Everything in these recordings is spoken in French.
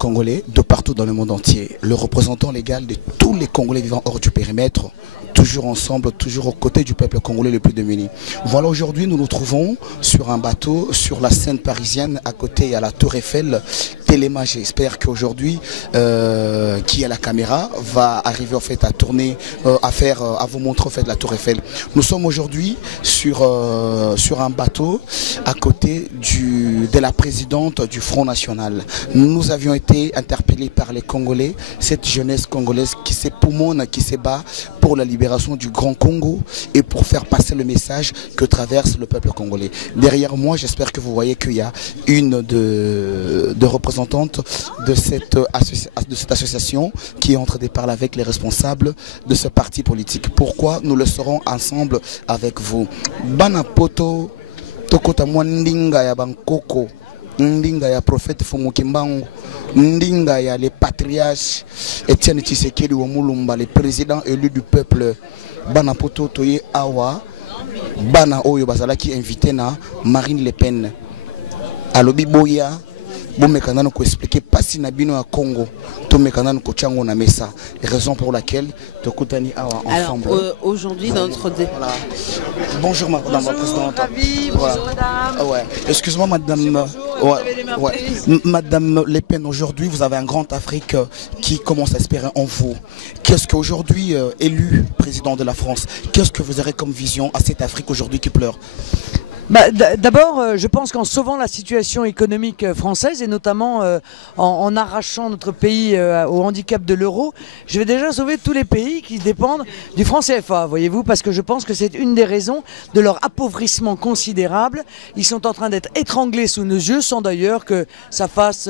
congolais de partout dans le monde entier, le représentant légal de tous les Congolais vivant hors du périmètre, toujours ensemble, toujours aux côtés du peuple congolais le plus démuni. Voilà, aujourd'hui nous nous trouvons sur un bateau sur la Seine parisienne, à côté il y a la Tour Eiffel. Téléma, j'espère qu'aujourd'hui qui a la caméra va arriver en fait à tourner, à vous montrer en fait la Tour Eiffel. Nous sommes aujourd'hui sur un bateau à côté de la présidente du Front National. Nous avions été interpellés par les Congolais, cette jeunesse congolaise qui s'époumonne, qui se bat pour la libération du Grand Congo et pour faire passer le message que traverse le peuple congolais. Derrière moi, j'espère que vous voyez qu'il y a une de représentantes de cette association qui est en train de parler avec les responsables de ce parti politique. Pourquoi nous le serons ensemble avec vous. Bana poto tokota mwandinga ya bankoko, ndinga ya prophète Fumukimbangu, ndinga ya les patriarches Etienne Tshisekedi wa Mulumba, le président élu du peuple. Bana poto toye awa bana oyo bazalaki invité na Marine Le Pen. Alobi boya bomekana ko expliquer pasi na bino ya Congo to mekana ko chango na mesa, raison pour laquelle tokutani awa ensemble. Alors aujourd'hui dans notre voilà. Bonjour madame la présidente. Ravi, bonjour madame. Ouais. Excuse-moi madame. Madame Le Pen, aujourd'hui vous avez un grand Afrique qui commence à espérer en vous. Qu'est-ce qu'aujourd'hui élu président de la France, qu'est-ce que vous aurez comme vision à cette Afrique aujourd'hui qui pleure? D'abord, je pense qu'en sauvant la situation économique française et notamment en arrachant notre pays au handicap de l'euro, je vais déjà sauver tous les pays qui dépendent du franc CFA, voyez-vous, parce que je pense que c'est une des raisons de leur appauvrissement considérable. Ils sont en train d'être étranglés sous nos yeux sans d'ailleurs que ça fasse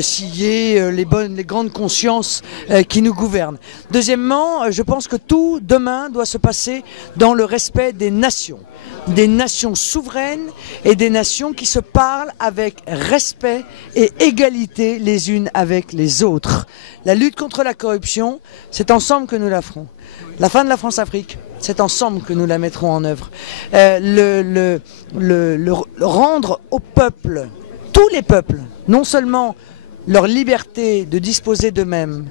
scier les grandes consciences qui nous gouvernent. Deuxièmement, je pense que tout demain doit se passer dans le respect des nations souveraines et des nations qui se parlent avec respect et égalité les unes avec les autres. La lutte contre la corruption, c'est ensemble que nous la ferons. La fin de la France-Afrique, c'est ensemble que nous la mettrons en œuvre. Rendre au peuple, tous les peuples, non seulement leur liberté de disposer d'eux-mêmes,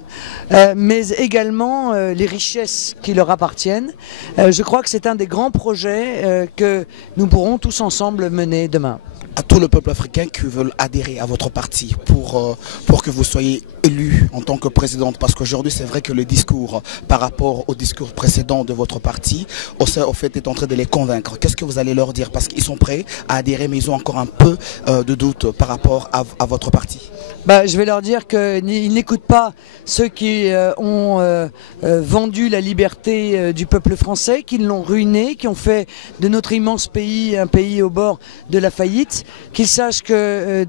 mais également les richesses qui leur appartiennent. Je crois que c'est un des grands projets que nous pourrons tous ensemble mener demain. À tout le peuple africain qui veulent adhérer à votre parti pour que vous soyez élu en tant que présidente, parce qu'aujourd'hui c'est vrai que le discours par rapport au discours précédent de votre parti au fait est en train de les convaincre. Qu'est-ce que vous allez leur dire? Parce qu'ils sont prêts à adhérer mais ils ont encore un peu de doute par rapport à votre parti. Je vais leur dire qu'ils n'écoutent pas ceux qui ont vendu la liberté du peuple français, qui l'ont ruiné, qui ont fait de notre immense pays un pays au bord de la faillite. Qu'ils sachent que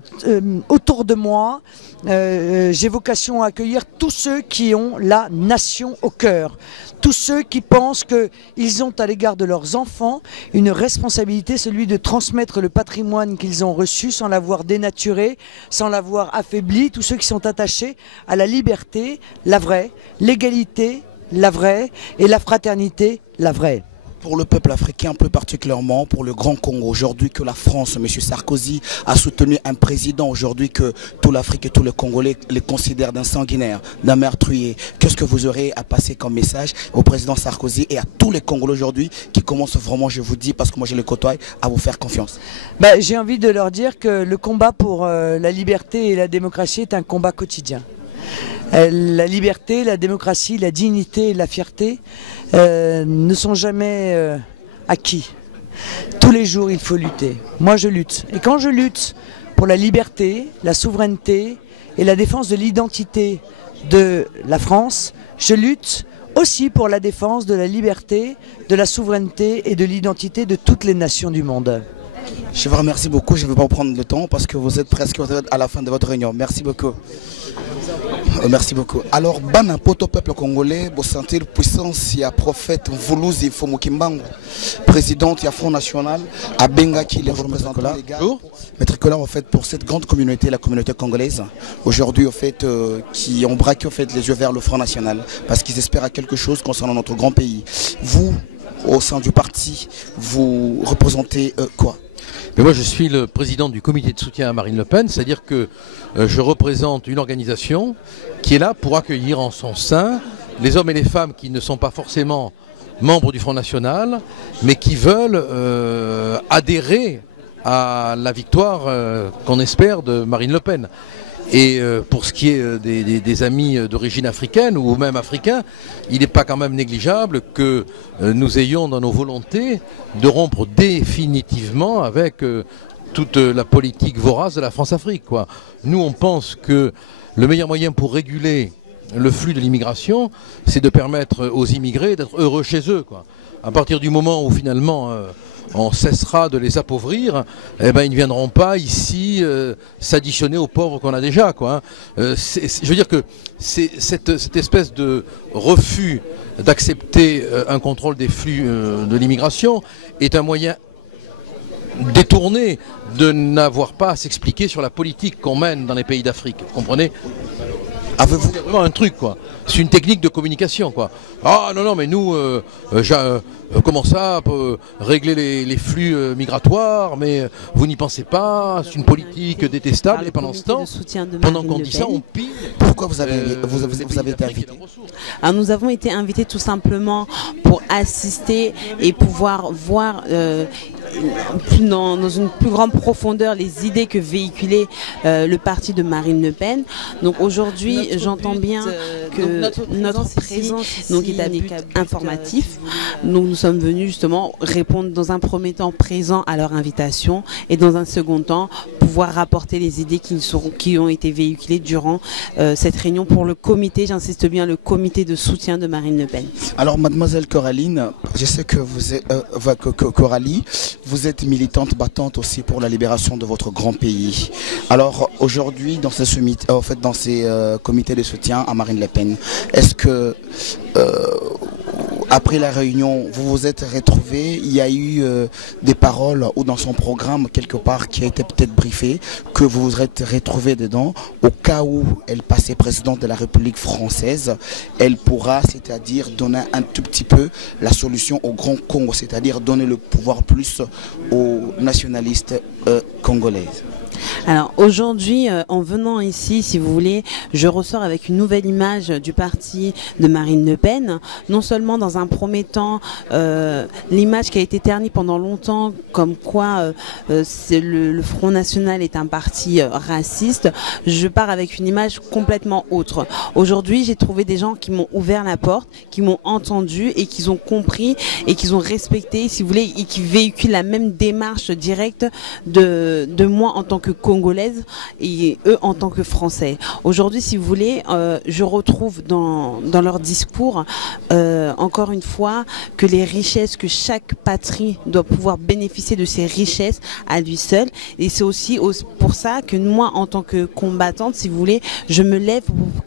autour de moi, j'ai vocation à accueillir tous ceux qui ont la nation au cœur. Tous ceux qui pensent qu'ils ont à l'égard de leurs enfants une responsabilité, celui de transmettre le patrimoine qu'ils ont reçu sans l'avoir dénaturé, sans l'avoir affaibli. Tous ceux qui sont attachés à la liberté, la vraie, l'égalité, la vraie, et la fraternité, la vraie. Pour le peuple africain, plus particulièrement pour le Grand Congo, aujourd'hui que la France, M. Sarkozy, a soutenu un président aujourd'hui que toute l'Afrique et tous les Congolais les considèrent d'un sanguinaire, d'un meurtrier. Qu'est-ce que vous aurez à passer comme message au président Sarkozy et à tous les Congolais aujourd'hui qui commencent vraiment, je vous dis, parce que moi je les côtoie, à vous faire confiance? J'ai envie de leur dire que le combat pour la liberté et la démocratie est un combat quotidien. La liberté, la démocratie, la dignité et la fierté ne sont jamais acquis. Tous les jours, il faut lutter. Moi, je lutte. Et quand je lutte pour la liberté, la souveraineté et la défense de l'identité de la France, je lutte aussi pour la défense de la liberté, de la souveraineté et de l'identité de toutes les nations du monde. Je vous remercie beaucoup. Je ne vais pas vous prendre le temps parce que vous êtes presque à la fin de votre réunion. Merci beaucoup. Merci beaucoup. Alors, bana poto peuple congolais, vous sentir puissance, il y a prophète Mvuluzi Fumukimbangu, présidente du Front National, à Benga qui les représente là. Maître Colin, en fait, pour cette grande communauté, la communauté congolaise, aujourd'hui, en fait, qui ont braqué en fait, les yeux vers le Front National, parce qu'ils espèrent à quelque chose concernant notre grand pays. Vous, au sein du parti, vous représentez quoi? Mais moi je suis le président du comité de soutien à Marine Le Pen, c'est-à-dire que je représente une organisation qui est là pour accueillir en son sein les hommes et les femmes qui ne sont pas forcément membres du Front National, mais qui veulent adhérer à la victoire qu'on espère de Marine Le Pen. Et pour ce qui est des amis d'origine africaine ou même africains, il n'est pas quand même négligeable que nous ayons dans nos volontés de rompre définitivement avec toute la politique vorace de la France-Afrique, quoi. Nous, on pense que le meilleur moyen pour réguler le flux de l'immigration, c'est de permettre aux immigrés d'être heureux chez eux, quoi. À partir du moment où finalement on cessera de les appauvrir, eh ben, ils ne viendront pas ici s'additionner aux pauvres qu'on a déjà, quoi. Je veux dire que cette espèce de refus d'accepter un contrôle des flux de l'immigration est un moyen détourné de n'avoir pas à s'expliquer sur la politique qu'on mène dans les pays d'Afrique. Vous comprenez ? Avez-vous C'est vraiment un truc, quoi. C'est une technique de communication, quoi. Ah non, non, mais nous, comment ça, régler les flux migratoires, mais vous n'y pensez pas, c'est une politique détestable. Et pendant ce temps, pendant qu'on dit ça, on pille. Pourquoi vous avez été invité? Alors, nous avons été invités tout simplement pour assister et pouvoir voir dans une plus grande profondeur les idées que véhiculait le parti de Marine Le Pen. Donc aujourd'hui, j'entends bien que notre présence donc est à but informatif. Donc nous sommes venus justement répondre dans un premier temps présent à leur invitation et dans un second temps pouvoir rapporter les idées qui ont été véhiculées durant cette réunion pour le comité, j'insiste bien, le comité de soutien de Marine Le Pen. Alors mademoiselle Coraline, je sais que vous êtes Coralie, vous êtes militante battante aussi pour la libération de votre grand pays. Alors aujourd'hui dans ces comités de soutien à Marine Le Pen, est-ce que après la réunion, vous vous êtes retrouvés, il y a eu des paroles ou dans son programme quelque part qui a été peut-être briefé, que vous vous êtes retrouvés dedans, au cas où elle passait présidente de la République française, elle pourra, c'est-à-dire donner un tout petit peu la solution au Grand Congo, c'est-à-dire donner le pouvoir plus aux nationalistes congolais. Alors aujourd'hui, en venant ici, si vous voulez, je ressors avec une nouvelle image du parti de Marine Le Pen. Non seulement dans un premier temps, l'image qui a été ternie pendant longtemps, comme quoi le Front National est un parti raciste, je pars avec une image complètement autre. Aujourd'hui, j'ai trouvé des gens qui m'ont ouvert la porte, qui m'ont entendu et qui ont compris et qui ont respecté, si vous voulez, et qui véhiculent la même démarche directe de moi en tant que Congolaise et eux en tant que Français. Aujourd'hui, si vous voulez, je retrouve dans leur discours, encore une fois, que les richesses, que chaque patrie doit pouvoir bénéficier de ses richesses à lui seul. Et c'est aussi pour ça que moi, en tant que combattante, si vous voulez, je me lève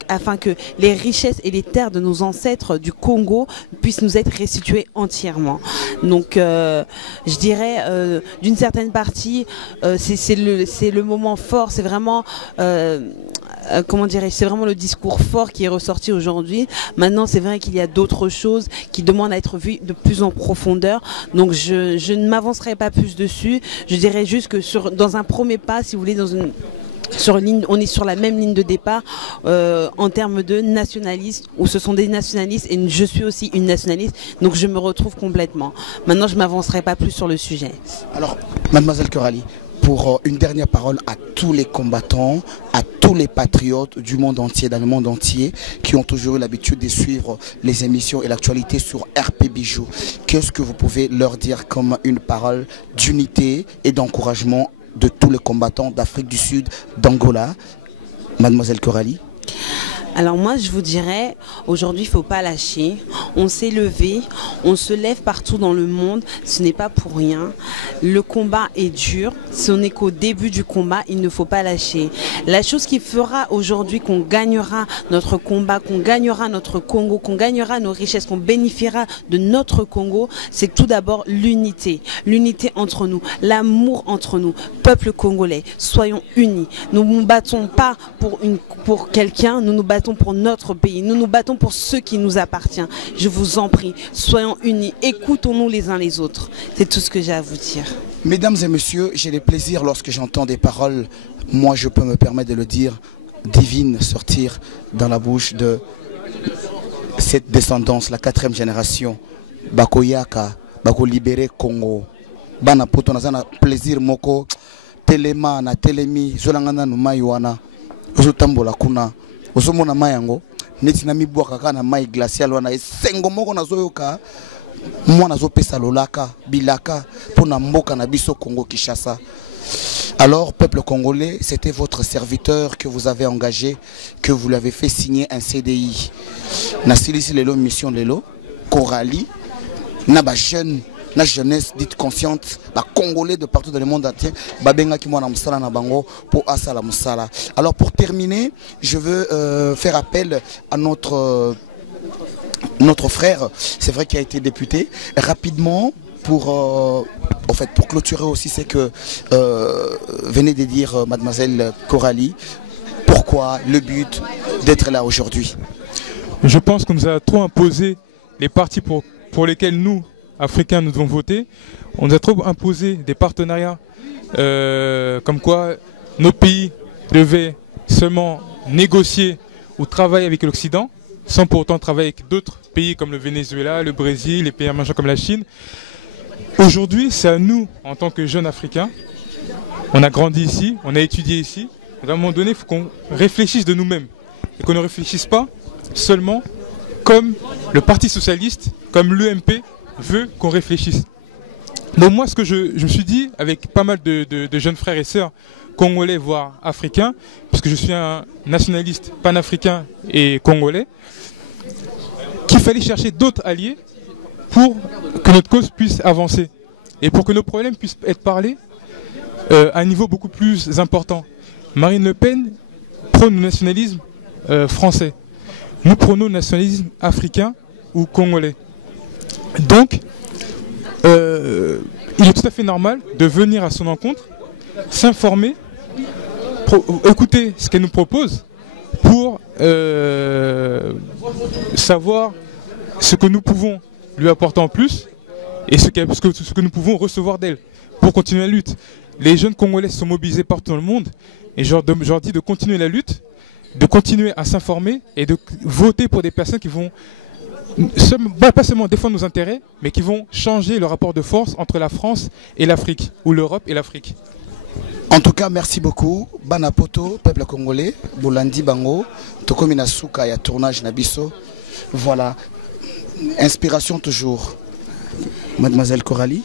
afin que les richesses et les terres de nos ancêtres du Congo puissent nous être restituées entièrement. Donc, je dirais, d'une certaine partie, c'est le moment fort, c'est vraiment comment dirais-je, c'est vraiment le discours fort qui est ressorti aujourd'hui. Maintenant, c'est vrai qu'il y a d'autres choses qui demandent à être vues de plus en profondeur. Donc, je ne m'avancerai pas plus dessus. Je dirais juste que dans un premier pas, si vous voulez, on est sur la même ligne de départ en termes de nationalistes, où ce sont des nationalistes et je suis aussi une nationaliste, donc je me retrouve complètement. Maintenant, je ne m'avancerai pas plus sur le sujet. Alors, mademoiselle Coralie, pour une dernière parole à tous les combattants, à tous les patriotes du monde entier, dans le monde entier, qui ont toujours eu l'habitude de suivre les émissions et l'actualité sur RP Bijou. Qu'est-ce que vous pouvez leur dire comme une parole d'unité et d'encouragement de tous les combattants d'Afrique du Sud, d'Angola? Mademoiselle Coralie? Alors moi je vous dirais, aujourd'hui il ne faut pas lâcher, on s'est levé, on se lève partout dans le monde, ce n'est pas pour rien, le combat est dur, ce n'est qu'au début du combat, il ne faut pas lâcher. La chose qui fera aujourd'hui qu'on gagnera notre combat, qu'on gagnera notre Congo, qu'on gagnera nos richesses, qu'on bénéficiera de notre Congo, c'est tout d'abord l'unité, l'unité entre nous, l'amour entre nous, peuple congolais, soyons unis, nous ne nous battons pas pour quelqu'un, nous nous battons pour notre pays, nous nous battons pour ce qui nous appartient. Je vous en prie, soyons unis, écoutons-nous les uns les autres. C'est tout ce que j'ai à vous dire. Mesdames et messieurs, j'ai le plaisir lorsque j'entends des paroles, moi je peux me permettre de le dire, divines sortir dans la bouche de cette descendance, la 4e génération. Bakoyaka, Bako libérer Congo. Bana poto nazana plaisir moko, telema na telemi, zolangana no maywana, ozotambola kuna, ozomona mayango, neti na mibwaka kaka na mai glacial wana esengo moko nazoyoka. Moi nazopesa lolaka bilaka pour na mboka na biso Congo Kinshasa. Alors peuple congolais, c'était votre serviteur que vous avez engagé, que vous l'avez fait signer un CDI. Na silisi lelo mission lelo Coralie na ba jeune na jeunesse dite consciente, ba congolais de partout dans le monde entier, ba benga ki mwana musala na bango pour asala musala. Alors pour terminer, je veux faire appel à notre frère, c'est vrai qu'il a été député, rapidement pour clôturer aussi, c'est que venez de dire mademoiselle Coralie, pourquoi le but d'être là aujourd'hui? Je pense qu'on nous a trop imposé les partis pour lesquels nous, Africains, nous devons voter. On nous a trop imposé des partenariats comme quoi nos pays devaient seulement négocier ou travailler avec l'Occident, sans pour autant travailler avec d'autres pays comme le Venezuela, le Brésil, les pays émergents comme la Chine. Aujourd'hui, c'est à nous, en tant que jeunes Africains, on a grandi ici, on a étudié ici, à un moment donné, il faut qu'on réfléchisse de nous-mêmes et qu'on ne réfléchisse pas seulement comme le Parti Socialiste, comme l'UMP veut qu'on réfléchisse. Donc moi, ce que je me suis dit, avec pas mal de jeunes frères et sœurs congolais, voire africains, puisque je suis un nationaliste panafricain et congolais, qu'il fallait chercher d'autres alliés pour que notre cause puisse avancer et pour que nos problèmes puissent être parlés à un niveau beaucoup plus important. Marine Le Pen prône le nationalisme français. Nous prônons le nationalisme africain ou congolais. Donc, il est tout à fait normal de venir à son encontre, s'informer, écouter ce qu'elle nous propose pour savoir ce que nous pouvons lui apporter en plus et ce que nous pouvons recevoir d'elle pour continuer la lutte. Les jeunes Congolais sont mobilisés partout dans le monde et je leur dis de continuer la lutte, de continuer à s'informer et de voter pour des personnes qui vont pas seulement défendre nos intérêts, mais qui vont changer le rapport de force entre la France et l'Afrique, ou l'Europe et l'Afrique. En tout cas, merci beaucoup. Banapoto, peuple congolais, Bolandi Bango, Tokomina Souka, ya tournage Nabiso. Voilà. Inspiration toujours. Mademoiselle Coralie.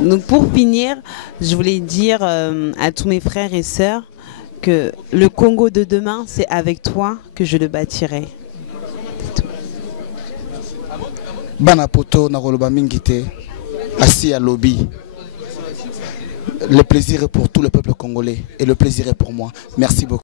Donc pour finir, je voulais dire à tous mes frères et sœurs que le Congo de demain, c'est avec toi que je le bâtirai. Banapoto, Naroloba Mingite, assis à lobby. Le plaisir est pour tout le peuple congolais et le plaisir est pour moi. Merci beaucoup.